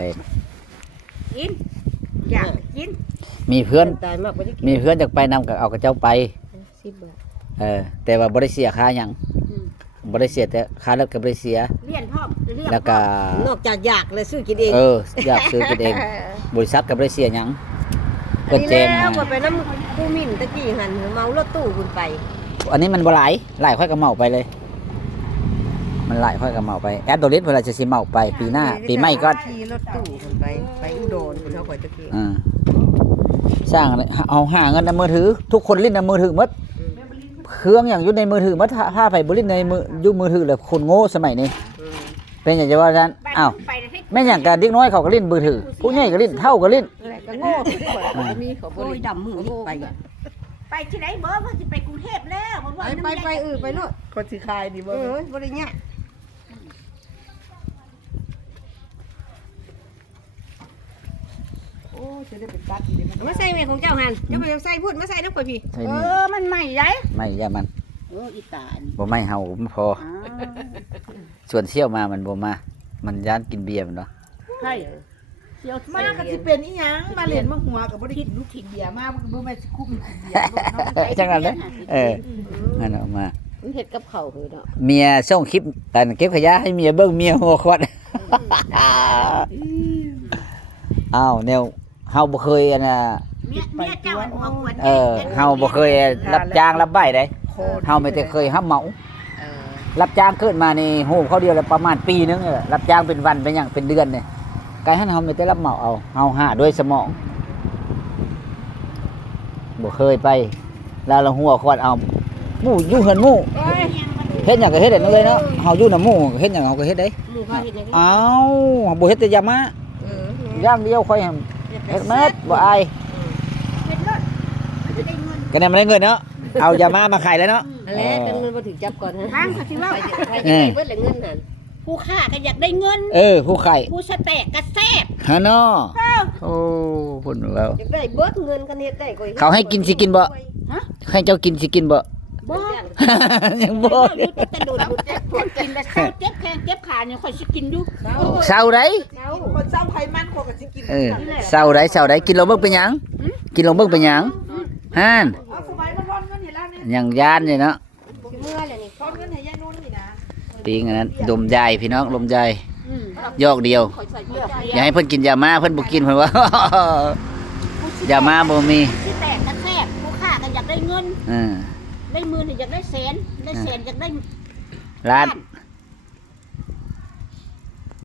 เลย กินอยากกิน มีเพื่อน ตายมากบ่ได้กิน มีเพื่อนจากไปนำกับเอากับเจ้าไป 10 บาท แต่ว่าบ่ได้เสียค่าหยังบ่ได้เสียแต่ค่ารถก็บ่ได้เสีย เลี้ยนพร้อมเลี้ยน แล้วก็ นอกจากอยากเลยซื้อกินเอง อยากซื้อกินเองบริษัทก็บ่ได้เสียหยังก็ นี่ แจ้ง แล้ว มา ว่าไปน้ำผู้มิ่นตะกี้หันเมารถตู้คุณไป อันนี้มันบ่หลายค่อยก็เมาไปเลย มันหลายค่อยก็เมาไปแอดโดลิสเวลาจะสิเมาไปปีหน้าปีใหม่ก็ ขี่รถตู้คุณไปอุดรคุณเฮาข่อยตะกี้ สร้างอะไรเอาหาเงินในมือถือ ทุกคนเล่นในมือถือหมดเครื่องอย่างอยู่ในมือถือหมดถ้าไปบ่เล่นในมืออยู่มือถือเลยคนโง่สมัยนี้เป็นอย่างจะว่านั้นอ้าวแม่นอย่างการเด็กน้อยเขาก็เล่นมือถือผู้ใหญ่ก็เล่นเฒ่าก็เล่น ก็โง่ทุกคนบ่มีเขาบ่ โอ้ย ได้ ดำมือนี่ไปไปที่ไหนเบอร์ว่าจะไปกรุงเทพแล้วบ่ว่า ไปไปโลด คนสิคายดีบ่ บ่ได้ยากโอ้จะได้ไปตัดอีกเด้อมาใส่แม่ของเจ้าหั่นเจ้าไปใส่พูดมาใส่น้ำข่อยพี่ ใช่ เอ นี่ อมันใหม่ไร ไม่อย่ามัน อีตาล บ่ไม่เฮามันพอส่วนเชี่ยวมามันบ่มา มันย่านกินเบียร์มันเนาะ ใช่มาก็สิเป็นอีหยังมาเล่นมาหัวก็บ่ได้กินลูกกินเบียร์มามันก็บ่แม่นสิคุ้มกินเบียร์เนาะ จังนั้นเลยนั่นออกมา มันเฮ็ดกับข้าวคือเนาะ เมียส่งคลิปกันเก็บขยะให้เมียเบิ่งเมียหัวควัดอ้าวแนวเฮาบ่เคยอันน่ะ เมียเจ้าหัวขวด เฮาบ่เคยรับจ้างรับใบได้เฮาไม่แต่เคยรับเหมารับจ้างเกิดมานี่โหเขาเดียวแล้วประมาณปีนึงนี่แหละรับจ้างเป็นวันเป็นหยังเป็นเดือนนี่ไกลหันเฮาไม่ได้รับเหมาเอาเฮาหาด้วยสมองบ่เคยไปแล้วเราหัวควัดเอาหมู่อยู่เฮือนหมู่เฮ็ดหยังก็เฮ็ดได้เลยเนาะเฮาอยู่นำหมู่เฮ็ดหยังเฮาก็เฮ็ดได้ หมู่พาเฮ็ดหยัง อ้าวบ่เฮ็ดแต่ยามาอย่างเดียวค่อยให้เฮ็ดแม่บ่อาย เป็นรถมันจะได้เงิน ก็ได้มาได้เงินเนาะเอายามาขายแล้วเนาะ อันแรกเป็นเงินบ่ถึงจับก่อนฮะ ทางเขาสิว่า ใครจะได้เบิดละเงินนั่น ผู้ฆ่าก็อยากได้เงิน ผู้ไข่ ผู้สแต็กก็แซ่บ ฮะเนาะโอ้พุ่นแล้ว อยากได้เบิดเงินกันเฮ็ดได้ก็ เขาให้กินสิกินบ่ ให้เจ้ากินสิกินบ่ บ่ ยัง บ่ บ่ อยู่แต่โดดเจ็บกินแต่ข้าวเจ็บแข้งเจ็บขาเนี่ยค่อยสิกินอยู่ เศร้าได้ คนเศร้าไขมันคนก็สิกิน เศร้าได้กินลงเบิ่งเป็นหยังกินลงเบิ่งเป็นหยังห่าน เอาสมัยมันทอนเงินให้แล้วนี่ ยังย่านนี่เนาะ สิเมื่อแล้วนี่ ทอนเงินให้ยายนุ่นนี่นะ ปิงอันนั้นดมใจพี่น้องลมใจยอกเดียว อย่าให้เพิ่นกินยามาเพิ่นบ่กินเพิ่นว่า ยามาบ่มี ผู้แตกก็แซ่บผู้ฆ่าก็อยากได้เงิน อ่า ได้หมื่นอยากได้แสนได้แสนอยากได้ ล้าน ล